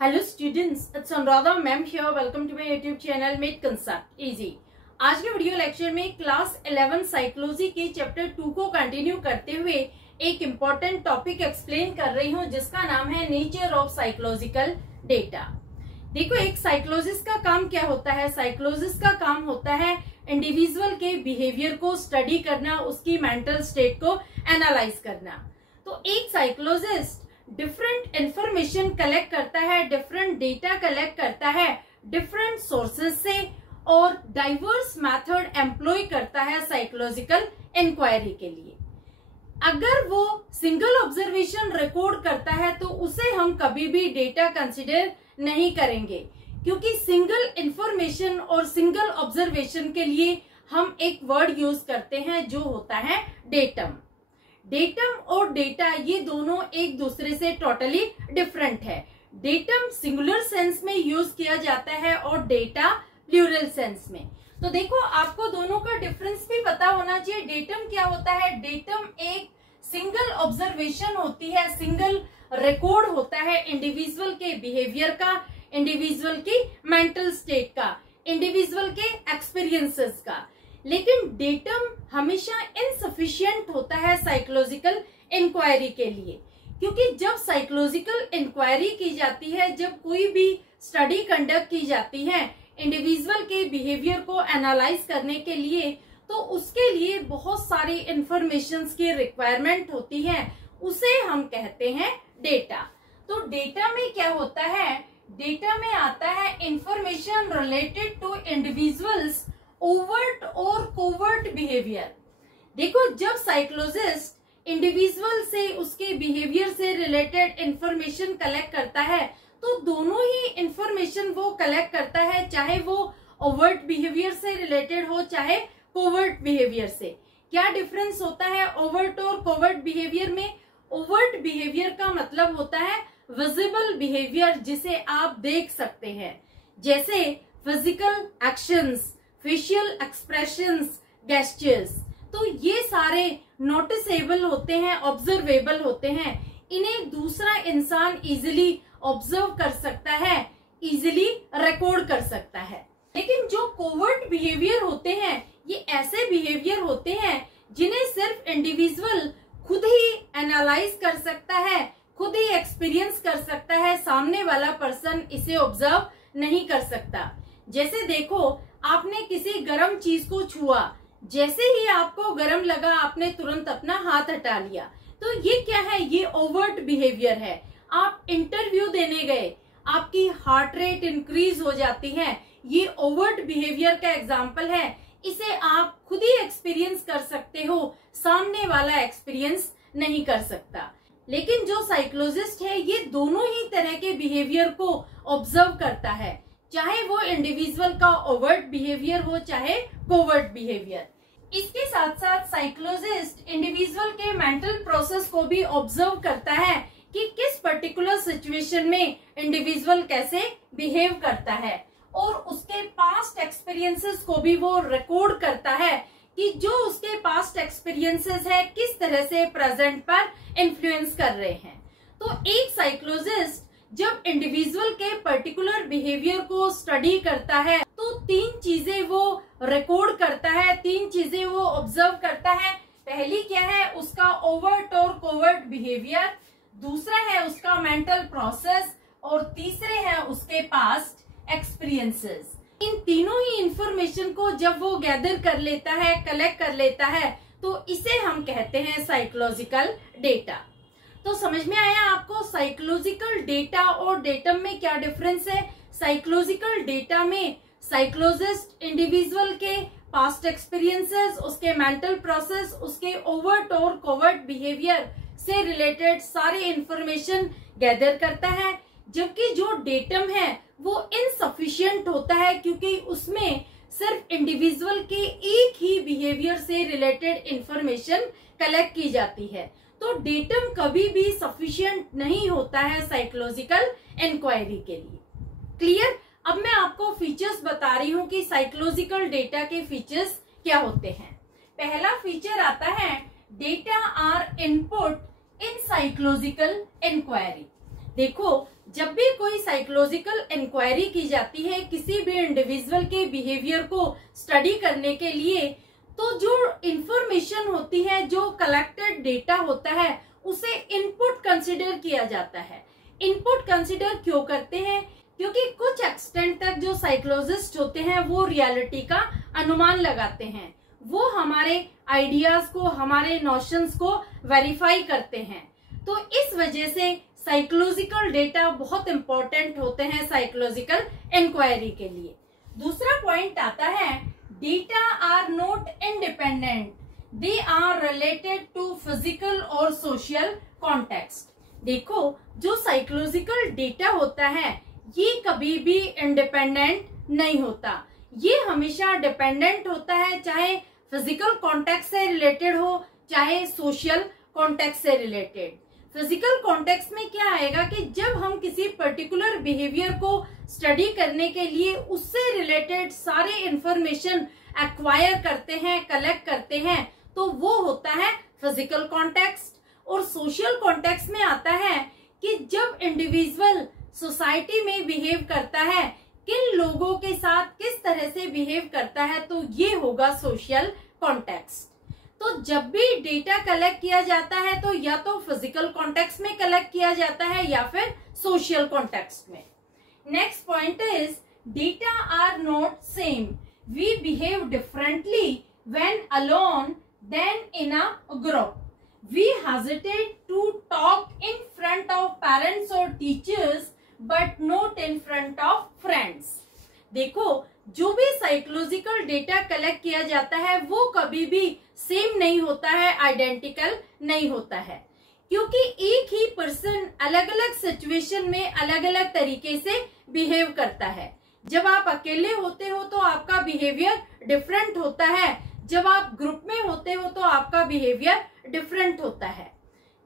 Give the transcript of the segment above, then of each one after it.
Hello students, it's Anuradha ma'am here. Welcome to my YouTube channel made concept easy. आज के video lecture में class 11 psychology के chapter 2 को continue करते हुए एक इम्पोर्टेंट टॉपिक एक्सप्लेन कर रही हूँ, जिसका नाम है नेचर ऑफ साइकोलॉजिकल डेटा। देखो, एक साइकोलॉजिस्ट का काम क्या होता है? साइकोलॉजिस्ट का काम होता है इंडिविजुअल के बिहेवियर को स्टडी करना, उसकी मेंटल स्टेट को एनालाइज करना। तो एक साइकोलॉजिस्ट डिफरेंट इंफॉर्मेशन कलेक्ट करता है, डिफरेंट डेटा कलेक्ट करता है डिफरेंट सोर्सेज से, और डाइवर्स मेथड एम्प्लॉय करता है साइकोलॉजिकल इंक्वायरी के लिए। अगर वो सिंगल ऑब्जर्वेशन रिकॉर्ड करता है तो उसे हम कभी भी डेटा कंसिडर नहीं करेंगे, क्योंकि सिंगल इंफॉर्मेशन और सिंगल ऑब्जर्वेशन के लिए हम एक वर्ड यूज करते हैं जो होता है डेटम। डेटम और डेटा ये दोनों एक दूसरे से टोटली डिफरेंट है। डेटम सिंगुलर सेंस में यूज किया जाता है और डेटा प्लूरल सेंस में। तो देखो, आपको दोनों का डिफरेंस भी पता होना चाहिए। डेटम क्या होता है? डेटम एक सिंगल ऑब्जर्वेशन होती है, सिंगल रिकॉर्ड होता है इंडिविजुअल के बिहेवियर का, इंडिविजुअल की मेंटल स्टेट का, इंडिविजुअल के एक्सपीरियंसेस का। लेकिन डेटम हमेशा इनसफिशिएंट होता है साइकोलॉजिकल इंक्वायरी के लिए, क्योंकि जब साइकोलॉजिकल इंक्वायरी की जाती है, जब कोई भी स्टडी कंडक्ट की जाती है इंडिविजुअल के बिहेवियर को एनालाइज करने के लिए, तो उसके लिए बहुत सारी इंफॉर्मेशंस की रिक्वायरमेंट होती है, उसे हम कहते हैं डेटा। तो डेटा में क्या होता है? डेटा में आता है information related to individuals overt और कोवर्ट बिहेवियर। देखो, जब साइकोलॉजिस्ट इंडिविजुअल से उसके बिहेवियर से रिलेटेड इंफॉर्मेशन कलेक्ट करता है, तो दोनों ही इंफॉर्मेशन वो कलेक्ट करता है, चाहे वो ओवर्ट बिहेवियर से रिलेटेड हो चाहे कोवर्ट बिहेवियर से। क्या डिफरेंस होता है ओवर्ट और कोवर्ट बिहेवियर में? ओवर्ट बिहेवियर का मतलब होता है विजिबल बिहेवियर, जिसे आप देख सकते हैं, जैसे physical actions, facial expressions, gestures. तो ये सारे नोटिसेबल होते हैं, ऑब्जर्वेबल होते हैं। इन्हें दूसरा इंसान इजिली ऑब्जर्व कर सकता है, इजिली रिकॉर्ड कर सकता है। लेकिन जो कोवर्ट बिहेवियर होते हैं, ये ऐसे बिहेवियर होते हैं जिन्हें सिर्फ इंडिविजुअल खुद ही एनालाइज कर सकता है, खुद ही एक्सपीरियंस कर सकता है, सामने वाला पर्सन इसे ऑब्जर्व नहीं कर सकता। जैसे देखो, आपने किसी गर्म चीज को छुआ, जैसे ही आपको गर्म लगा आपने तुरंत अपना हाथ हटा लिया। तो ये क्या है? ये ओवर्ट बिहेवियर है। आप इंटरव्यू देने गए, आपकी हार्ट रेट इंक्रीज हो जाती है, ये ओवर्ट बिहेवियर का एग्जाम्पल है। इसे आप खुद ही एक्सपीरियंस कर सकते हो, सामने वाला एक्सपीरियंस नहीं कर सकता। लेकिन जो साइकोलॉजिस्ट है, ये दोनों ही तरह के बिहेवियर को ऑब्जर्व करता है, चाहे वो इंडिविजुअल का ओवर्ट बिहेवियर हो चाहे कोवर्ट बिहेवियर। इसके साथ साथ साइकोलॉजिस्ट इंडिविजुअल के मेंटल प्रोसेस को भी ऑब्जर्व करता है कि किस पर्टिकुलर सिचुएशन में इंडिविजुअल कैसे बिहेव करता है, और उसके पास्ट एक्सपीरियंसेस को भी वो रिकॉर्ड करता है कि जो उसके पास्ट एक्सपीरियंसेस है किस तरह से प्रेजेंट पर इन्फ्लुएंस कर रहे हैं। तो एक साइकोलॉजिस्ट जब इंडिविजुअल के पर्टिकुलर बिहेवियर को स्टडी करता है, तो तीन चीजें वो रिकॉर्ड करता है, तीन चीजें वो ऑब्जर्व करता है। पहली क्या है? उसका ओवर्ट और कोवर्ट बिहेवियर, दूसरा है उसका मेंटल प्रोसेस, और तीसरे है उसके पास्ट एक्सपीरियंसेस। इन तीनों ही इंफॉर्मेशन को जब वो गैदर कर लेता है, कलेक्ट कर लेता है, तो इसे हम कहते हैं साइकोलॉजिकल डेटा। तो समझ में आया आपको साइकोलॉजिकल डेटा और डेटम में क्या डिफरेंस है? साइकोलॉजिकल डेटा में साइकोलॉजिस्ट इंडिविजुअल के पास्ट एक्सपीरियंसेस, उसके मेंटल प्रोसेस, उसके ओवर्ट और कोवर्ट बिहेवियर से रिलेटेड सारी इंफॉर्मेशन गैदर करता है। जबकि जो डेटम है वो इनसफिशिएंट होता है, क्योंकि उसमें सिर्फ इंडिविजुअल के एक ही बिहेवियर से रिलेटेड इंफॉर्मेशन कलेक्ट की जाती है। तो डेटम कभी भी सफिशिएंट नहीं होता है साइकोलॉजिकल इंक्वायरी के लिए। क्लियर? अब मैं आपको फीचर्स बता रही हूँ कि साइकोलॉजिकल डेटा के फीचर्स क्या होते हैं। पहला फीचर आता है data are input in psychological inquiry. देखो, जब भी कोई साइकोलॉजिकल इंक्वायरी की जाती है किसी भी इंडिविजुअल के बिहेवियर को स्टडी करने के लिए, तो जो इंफॉर्मेशन होती है, जो कलेक्टेड डेटा होता है, उसे इनपुट कंसिडर किया जाता है। इनपुट कंसिडर क्यों करते हैं? क्योंकि कुछ एक्सटेंट तक जो साइकोलॉजिस्ट होते हैं वो रियलिटी का अनुमान लगाते हैं, वो हमारे आइडियाज को, हमारे नोशंस को वेरीफाई करते हैं। तो इस वजह से साइकोलॉजिकल डेटा बहुत इंपॉर्टेंट होते हैं साइकोलॉजिकल इंक्वायरी के लिए। दूसरा पॉइंट आता है, data are not independent, they are related to physical और सोशल कॉन्टेक्स्ट। देखो, जो साइकोलॉजिकल डेटा होता है ये कभी भी इंडिपेंडेंट नहीं होता, ये हमेशा डिपेंडेंट होता है, चाहे फिजिकल कॉन्टेक्स्ट से रिलेटेड हो, चाहे सोशल कॉन्टेक्स्ट से रिलेटेड। फिजिकल कॉन्टेक्स्ट में क्या आएगा कि जब हम किसी पर्टिकुलर बिहेवियर को स्टडी करने के लिए उससे रिलेटेड सारे इंफॉर्मेशन एक्वायर करते हैं, कलेक्ट करते हैं, तो वो होता है फिजिकल कॉन्टेक्स्ट। और सोशल कॉन्टेक्स्ट में आता है कि जब इंडिविजुअल सोसाइटी में बिहेव करता है, किन लोगों के साथ किस तरह से बिहेव करता है, तो ये होगा सोशल कॉन्टेक्स्ट। तो जब भी डेटा कलेक्ट किया जाता है तो या तो फिजिकल कॉन्टेक्स्ट में कलेक्ट किया जाता है या फिर सोशल कॉन्टेक्स्ट में। Next point is, data are not same, we behave differently when alone than in a group, we hesitate to talk in front of parents और teachers but not in front of friends. देखो, जो भी psychological data collect किया जाता है वो कभी भी सेम नहीं होता है, आइडेंटिकल नहीं होता है, क्योंकि एक ही पर्सन अलग अलग सिचुएशन में अलग अलग तरीके से बिहेव करता है। जब आप अकेले होते हो तो आपका बिहेवियर डिफरेंट होता है, जब आप ग्रुप में होते हो तो आपका बिहेवियर डिफरेंट होता है।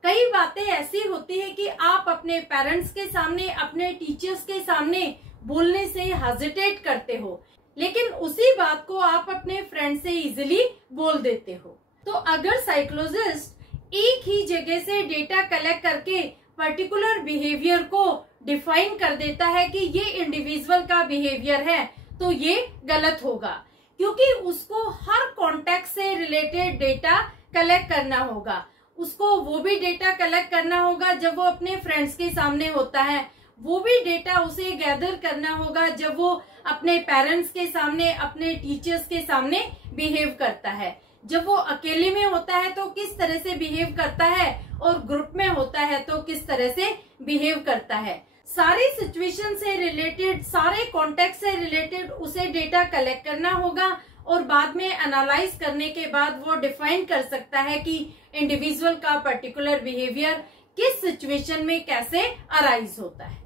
कई बातें ऐसी होती है कि आप अपने पेरेंट्स के सामने, अपने टीचर्स के सामने बोलने से हेजिटेट करते हो, लेकिन उसी बात को आप अपने फ्रेंड से इजीली बोल देते हो। तो अगर साइकोलॉजिस्ट एक ही जगह से डेटा कलेक्ट करके पर्टिकुलर बिहेवियर को डिफाइन कर देता है कि ये इंडिविजुअल का बिहेवियर है, तो ये गलत होगा, क्योंकि उसको हर कॉन्टेक्स्ट से रिलेटेड डेटा कलेक्ट करना होगा। उसको वो भी डेटा कलेक्ट करना होगा जब वो अपने फ्रेंड्स के सामने होता है, वो भी डेटा उसे गैदर करना होगा जब वो अपने पेरेंट्स के सामने, अपने टीचर्स के सामने बिहेव करता है। जब वो अकेले में होता है तो किस तरह से बिहेव करता है, और ग्रुप में होता है तो किस तरह से बिहेव करता है। सारी सिचुएशन से रिलेटेड, सारे कॉन्टेक्स्ट से रिलेटेड उसे डेटा कलेक्ट करना होगा, और बाद में एनालाइज करने के बाद वो डिफाइन कर सकता है कि इंडिविजुअल का पर्टिकुलर बिहेवियर किस सिचुएशन में कैसे अराइज होता है।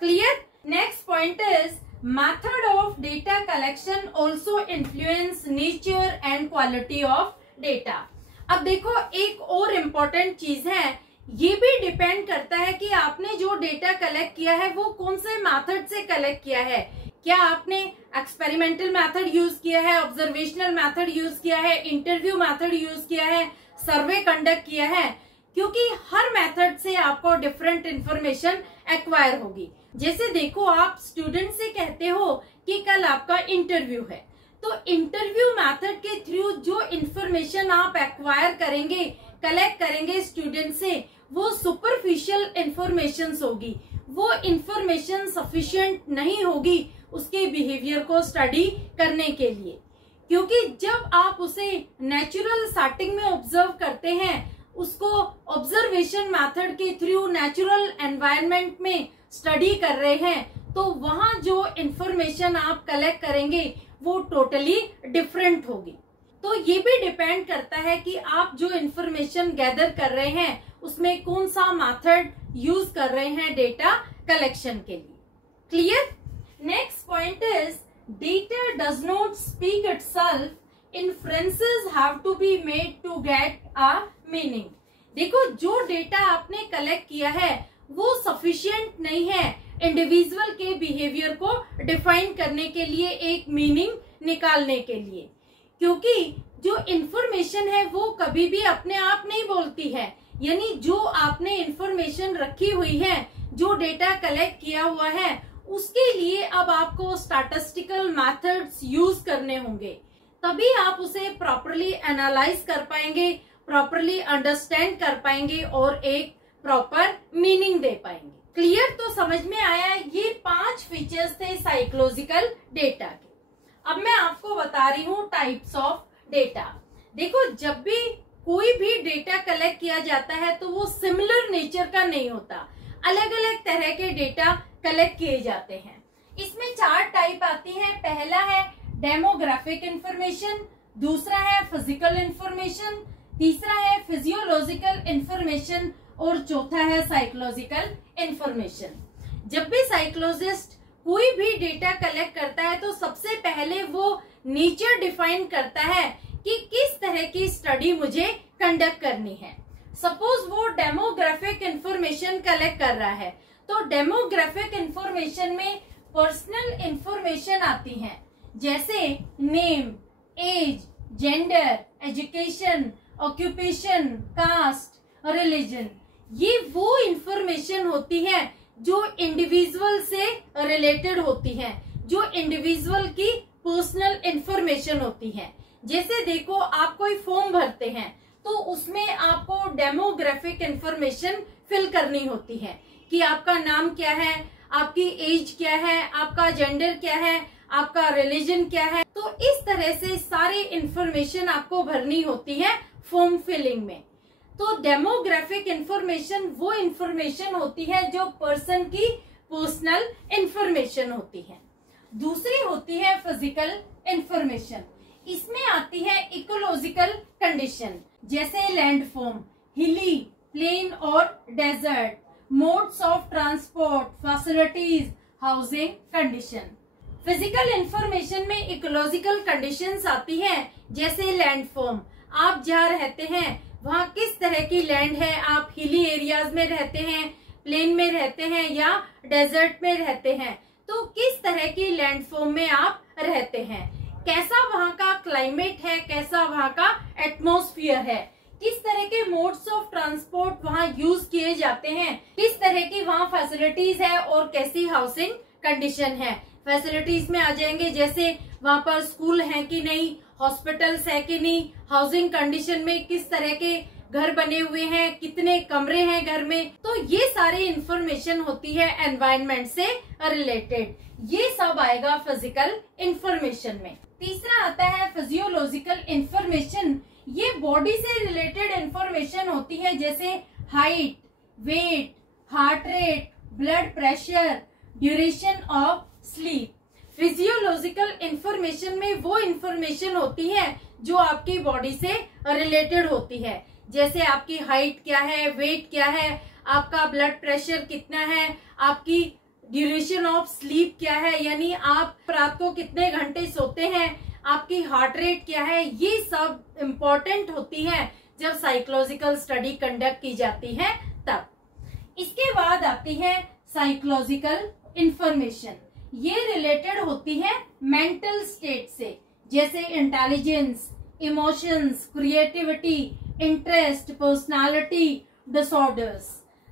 Clear? Next point is, method of data collection also influence nature and quality of data. अब देखो, एक और इम्पोर्टेंट चीज है, ये भी डिपेंड करता है कि आपने जो डेटा कलेक्ट किया है वो कौन से मेथड से कलेक्ट किया है। क्या आपने एक्सपेरिमेंटल मेथड यूज किया है, ऑब्जर्वेशनल मेथड यूज किया है, इंटरव्यू मेथड यूज किया है, सर्वे कंडक्ट किया है, क्योंकि हर मेथड से आपको डिफरेंट इंफॉर्मेशन एक्वायर होगी। जैसे देखो, आप स्टूडेंट से कहते हो कि कल आपका इंटरव्यू है, तो इंटरव्यू मेथड के थ्रू जो इंफॉर्मेशन आप एक्वायर करेंगे, कलेक्ट करेंगे स्टूडेंट से, वो सुपरफिशियल इंफॉर्मेशन होगी, वो इंफॉर्मेशन सफिशिएंट नहीं होगी उसके बिहेवियर को स्टडी करने के लिए। क्योंकि जब आप उसे नेचुरल सेटिंग में ऑब्जर्व करते हैं, उसको ऑब्जर्वेशन मेथड के थ्रू नेचुरल एनवायरनमेंट में स्टडी कर रहे हैं, तो वहां जो इंफॉर्मेशन आप कलेक्ट करेंगे वो टोटली डिफरेंट होगी। तो ये भी डिपेंड करता है कि आप जो इंफॉर्मेशन गैदर कर रहे हैं उसमें कौन सा मेथड यूज कर रहे हैं डेटा कलेक्शन के लिए। Clear? Next point is, data does not speak itself, inferences have to be made to get a meaning. देखो, जो डेटा आपने कलेक्ट किया है वो सफिशिएंट नहीं है इंडिविजुअल के बिहेवियर को डिफाइन करने के लिए, एक मीनिंग निकालने के लिए, क्योंकि जो इंफॉर्मेशन है वो कभी भी अपने आप नहीं बोलती है। यानी जो आपने इंफॉर्मेशन रखी हुई है, जो डेटा कलेक्ट किया हुआ है उसके लिए अब आपको स्टैटिस्टिकल मेथड्स यूज करने होंगे, तभी आप उसे प्रॉपरली एनालाइज कर पाएंगे, प्रॉपरली अंडरस्टैंड कर पाएंगे और एक प्रॉपर मीनिंग दे पाएंगे। क्लियर? तो समझ में आया? ये 5 फीचर्स थे साइकोलॉजिकल डेटा के। अब मैं आपको बता रही हूँ टाइप्स ऑफ डेटा। देखो, जब भी कोई भी डेटा कलेक्ट किया जाता है तो वो सिमिलर नेचर का नहीं होता, अलग अलग तरह के डेटा कलेक्ट किए जाते हैं। इसमें 4 टाइप आती हैं। पहला है डेमोग्राफिक इंफॉर्मेशन, दूसरा है फिजिकल इंफॉर्मेशन, तीसरा है फिजियोलॉजिकल इंफॉर्मेशन और चौथा है साइकोलॉजिकल इंफॉर्मेशन। जब भी साइकोलॉजिस्ट कोई भी डेटा कलेक्ट करता है तो सबसे पहले वो नेचर डिफाइन करता है कि किस तरह की स्टडी मुझे कंडक्ट करनी है। सपोज वो डेमोग्राफिक इंफॉर्मेशन कलेक्ट कर रहा है तो डेमोग्राफिक इंफॉर्मेशन में पर्सनल इंफॉर्मेशन आती है, जैसे name, age, gender, education, occupation, caste, religion. ये वो इंफॉर्मेशन होती है जो इंडिविजुअल से रिलेटेड होती है, जो इंडिविजुअल की पर्सनल इंफॉर्मेशन होती है। जैसे देखो, आप कोई फॉर्म भरते हैं तो उसमें आपको डेमोग्राफिक इंफॉर्मेशन फिल करनी होती है कि आपका नाम क्या है, आपकी एज क्या है, आपका जेंडर क्या है, आपका रिलीजन क्या है। तो इस तरह से सारी इंफॉर्मेशन आपको भरनी होती है फॉर्म फिलिंग में। तो डेमोग्राफिक इंफॉर्मेशन वो इंफॉर्मेशन होती है जो पर्सन की पर्सनल इंफॉर्मेशन होती है। दूसरी होती है फिजिकल इंफॉर्मेशन। इसमें आती है इकोलॉजिकल कंडीशन, जैसे लैंडफॉर्म, हिली, प्लेन और desert, modes of transport, facilities, housing condition. Physical information में इकोलॉजिकल कंडीशंस आती हैं, जैसे लैंडफॉर्म, आप जहाँ रहते हैं वहाँ किस तरह की लैंड है, आप हिली एरियाज में रहते हैं, प्लेन में रहते हैं या डेजर्ट में रहते हैं, तो किस तरह की लैंडफॉर्म में आप रहते हैं, कैसा वहाँ का क्लाइमेट है, कैसा वहाँ का एटमॉस्फेयर है, किस तरह के मोड्स ऑफ ट्रांसपोर्ट वहाँ यूज किए जाते हैं, किस तरह की वहाँ फैसिलिटीज है और कैसी हाउसिंग कंडीशन है। फैसिलिटीज में आ जाएंगे जैसे वहाँ पर स्कूल है कि नहीं, हॉस्पिटल्स है कि नहीं, हाउसिंग कंडीशन में किस तरह के घर बने हुए हैं, कितने कमरे हैं घर में। तो ये सारी इंफॉर्मेशन होती है एनवायरनमेंट से रिलेटेड। ये सब आएगा फिजिकल इंफॉर्मेशन में। तीसरा आता है फिजियोलॉजिकल इंफॉर्मेशन। ये बॉडी से रिलेटेड इंफॉर्मेशन होती है, जैसे height, weight, heart rate, blood pressure, duration of sleep. Physiological information में वो इंफॉर्मेशन होती है जो आपकी बॉडी से रिलेटेड होती है, जैसे आपकी हाइट क्या है, वेट क्या है, आपका ब्लड प्रेशर कितना है, आपकी ड्यूरेशन ऑफ स्लीप क्या है, यानी आप रात को कितने घंटे सोते हैं, आपकी हार्ट रेट क्या है। ये सब इम्पोर्टेंट होती है जब साइकोलॉजिकल स्टडी कंडक्ट की जाती है तब। इसके बाद आती है साइकोलॉजिकल इंफॉर्मेशन। ये रिलेटेड होती है मेंटल स्टेट से, जैसे intelligence, emotions, creativity, interest, personality disorders.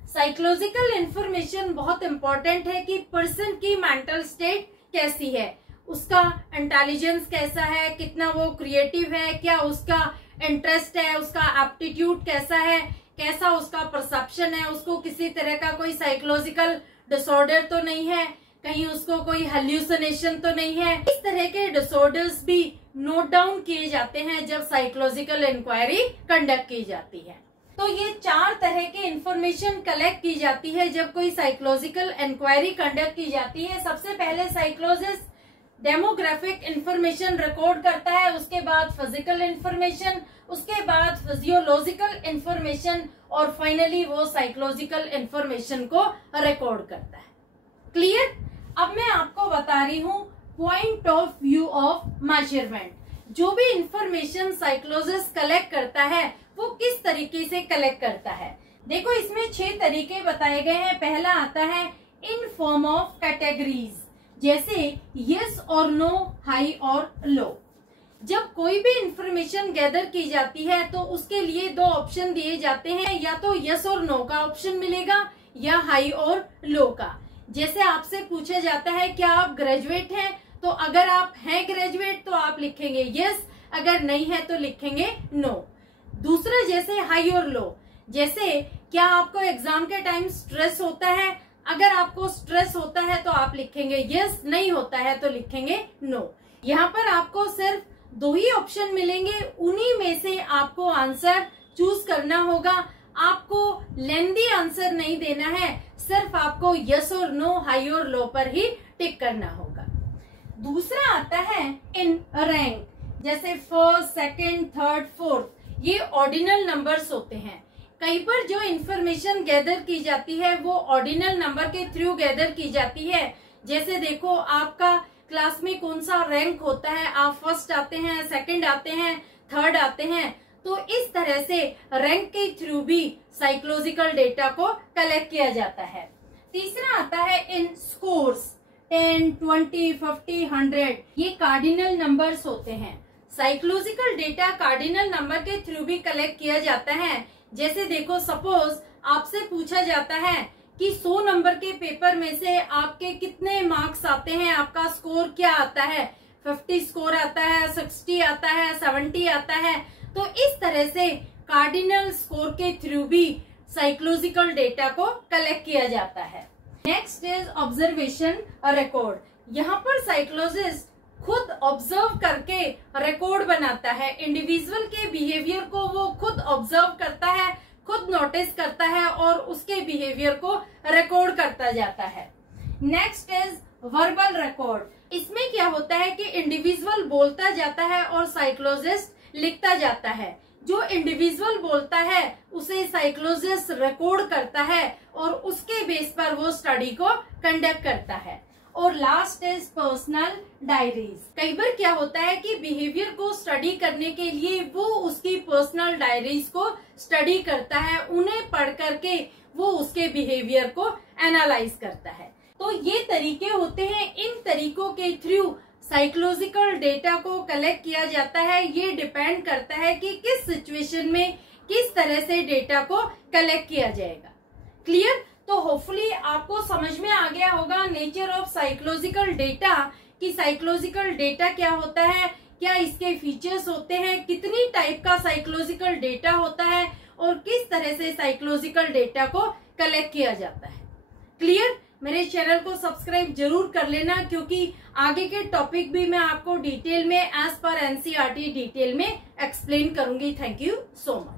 Psychological information बहुत इंपॉर्टेंट है कि पर्सन की मेंटल स्टेट कैसी है, उसका इंटेलिजेंस कैसा है, कितना वो क्रिएटिव है, क्या उसका इंटरेस्ट है, उसका एप्टीट्यूड कैसा है, कैसा उसका परसेप्शन है, उसको किसी तरह का कोई साइकोलॉजिकल डिसऑर्डर तो नहीं है, कहीं उसको कोई हेल्यूसिनेशन तो नहीं है। इस तरह के डिसऑर्डर्स भी नोट डाउन किए जाते हैं जब साइकोलॉजिकल इंक्वायरी कंडक्ट की जाती है। तो ये 4 तरह के इंफॉर्मेशन कलेक्ट की जाती है जब कोई साइकोलॉजिकल इंक्वायरी कंडक्ट की जाती है। सबसे पहले साइकोलॉजिस्ट डेमोग्राफिक इंफॉर्मेशन रिकॉर्ड करता है, उसके बाद फिजिकल इंफॉर्मेशन, उसके बाद फिजियोलॉजिकल इंफॉर्मेशन और फाइनली वो साइकोलॉजिकल इंफॉर्मेशन को रिकॉर्ड करता है। क्लियर? अब मैं आपको बता रही हूँ point of view of measurement. जो भी इंफॉर्मेशन साइकोलॉजिस्ट कलेक्ट करता है वो किस तरीके से कलेक्ट करता है। देखो, इसमें 6 तरीके बताए गए हैं। पहला आता है इन फॉर्म ऑफ कैटेगरीज, जैसे यस और नो, हाई और लो। जब कोई भी इंफॉर्मेशन गैदर की जाती है तो उसके लिए 2 ऑप्शन दिए जाते हैं, या तो यस और नो का ऑप्शन मिलेगा या हाई और लो का। जैसे आपसे पूछा जाता है क्या आप ग्रेजुएट हैं, तो अगर आप हैं ग्रेजुएट तो आप लिखेंगे यस, अगर नहीं है तो लिखेंगे नो। दूसरा जैसे हाई और लो, जैसे क्या आपको एग्जाम के टाइम स्ट्रेस होता है, अगर आपको स्ट्रेस होता है तो आप लिखेंगे यस, नहीं होता है तो लिखेंगे नो। यहाँ पर आपको सिर्फ 2 ही ऑप्शन मिलेंगे, उन्हीं में से आपको आंसर चूज करना होगा। आपको लेंदी आंसर नहीं देना है, सिर्फ आपको यस और नो, हाई और लो पर ही टिक करना होगा। दूसरा आता है इन रैंक, जैसे फर्स्ट, सेकंड, थर्ड, फोर्थ, ये ऑर्डिनल नंबर्स होते हैं। कई बार जो इंफॉर्मेशन गैदर की जाती है वो ऑर्डिनल नंबर के थ्रू गैदर की जाती है। जैसे देखो आपका क्लास में कौन सा रैंक होता है, आप फर्स्ट आते हैं, सेकंड आते हैं, थर्ड आते हैं, तो इस तरह से रैंक के थ्रू भी साइकोलॉजिकल डेटा को कलेक्ट किया जाता है। तीसरा आता है इन स्कोर्स, 10, 20, 50, 100, ये कार्डिनल नंबर्स होते हैं। साइकोलॉजिकल डेटा कार्डिनल नंबर के थ्रू भी कलेक्ट किया जाता है। जैसे देखो सपोज आपसे पूछा जाता है कि 100 नंबर के पेपर में से आपके कितने मार्क्स आते हैं, आपका स्कोर क्या आता है, 50 स्कोर आता है, 60 आता है, 70 आता है। तो इस तरह से कार्डिनल स्कोर के थ्रू भी साइकोलॉजिकल डेटा को कलेक्ट किया जाता है। Next is observation record. यहाँ पर साइकोलॉजिस्ट खुद ऑब्जर्व करके रिकॉर्ड बनाता है। इंडिविजुअल के बिहेवियर को वो खुद ऑब्जर्व करता है, खुद नोटिस करता है और उसके बिहेवियर को रिकॉर्ड करता जाता है। Next is verbal record. इसमें क्या होता है कि इंडिविजुअल बोलता जाता है और साइकोलॉजिस्ट लिखता जाता है। जो इंडिविजुअल बोलता है उसे साइकोलॉजिस्ट रिकॉर्ड करता है और उसके बेस पर वो स्टडी को कंडक्ट करता है। और लास्ट इज पर्सनल डायरीज। कई बार क्या होता है कि बिहेवियर को स्टडी करने के लिए वो उसकी पर्सनल डायरीज को स्टडी करता है, उन्हें पढ़ करके वो उसके बिहेवियर को एनालाइज करता है। तो ये तरीके होते हैं, इन तरीकों के थ्रू साइकोलॉजिकल डेटा को कलेक्ट किया जाता है। ये डिपेंड करता है कि किस सिचुएशन में किस तरह से डेटा को कलेक्ट किया जाएगा। क्लियर? तो होपफुली आपको समझ में आ गया होगा नेचर ऑफ साइकोलॉजिकल डेटा, कि साइकोलॉजिकल डेटा क्या होता है, क्या इसके फीचर्स होते हैं, कितनी टाइप का साइकोलॉजिकल डेटा होता है और किस तरह से साइकोलॉजिकल डेटा को कलेक्ट किया जाता है। क्लियर? मेरे चैनल को सब्सक्राइब जरूर कर लेना, क्योंकि आगे के टॉपिक भी मैं आपको डिटेल में एज पर एनसीईआरटी डिटेल में एक्सप्लेन करूंगी। Thank you so much.